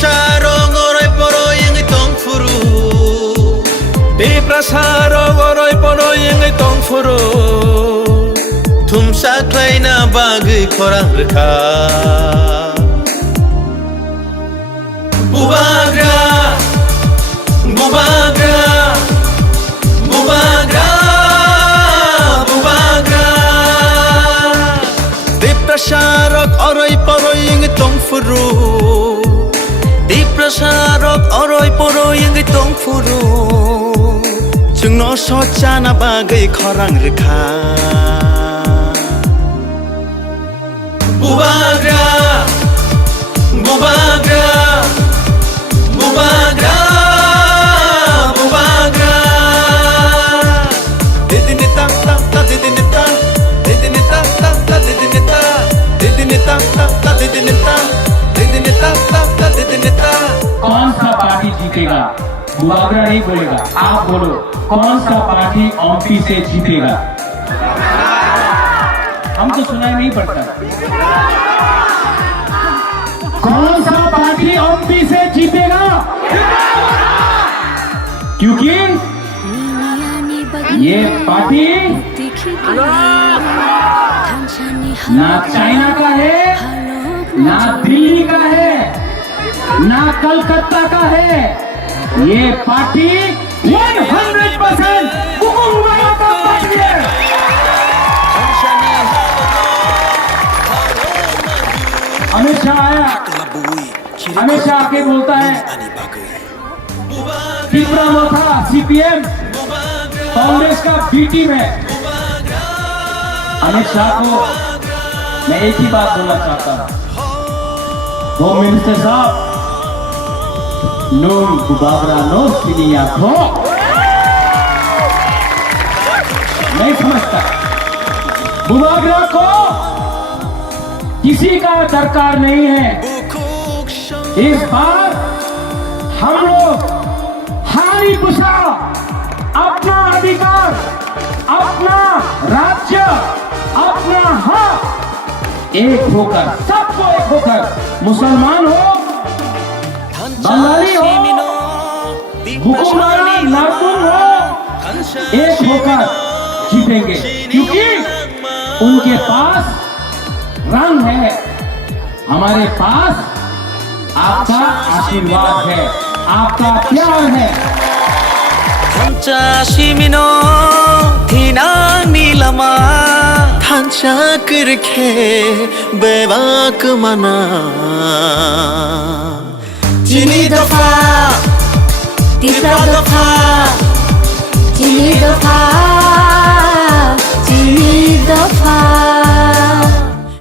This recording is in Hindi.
prasarong oroy poroy ang itong furu. Di prasarong oroy poroy ang itong furu. Tumsaklay na bagay korang reka. Bubagra, bubagra, bubagra, bubagra. Di prasarong oroy poroy ang itong furu. Di prasarong oroy poroy ang itong furu. Jungno socha na bagay korang reka. Bubagra, bubagra, bubagra, bubagra. Didinita, ta, didinita, didinita, ta, didinita, didinita, ta, didinita, didinita, ta, didinita. कौन सा पार्टी जीतेगा? बुबागरा नहीं बोलेगा, आप बोलो कौन सा पार्टी ओमपी से जीतेगा? हमको सुनाई नहीं पड़ता। कौन सा पार्टी ओमपी से जीतेगा? क्योंकि ये पार्टी ना चाइना का है, ना दिल्ली का है, ना कलकत्ता का है। ये पार्टी 100% हुकुमत का पार्टी है। अमित शाह आया, अमित शाह आके बोलता है तीसरा वो था सीपीएम कांग्रेस का बी टीम है। अमित शाह को मैं एक ही बात बोलना चाहता हूं, होम मिनिस्टर साहब, नून बुबागरा नो सिनिया को नहीं समझता। बुबागरा को किसी का दरकार नहीं है। इस बार हम लोग हारी पुसा अपना अधिकार, अपना राज्य, अपना हक एक होकर, सबको एक होकर, मुसलमान हो, बंगाली हो, बुकुमाना, लातूर हो, एक होकर जीतेंगे। क्योंकि उनके पास रंग है, हमारे पास आपका आशीर्वाद है, आपका प्यार है। Siminno thinangni lama thancha kirkhe bebak mana Chini dofa, tisra dofa, chini dofa, chini dofa.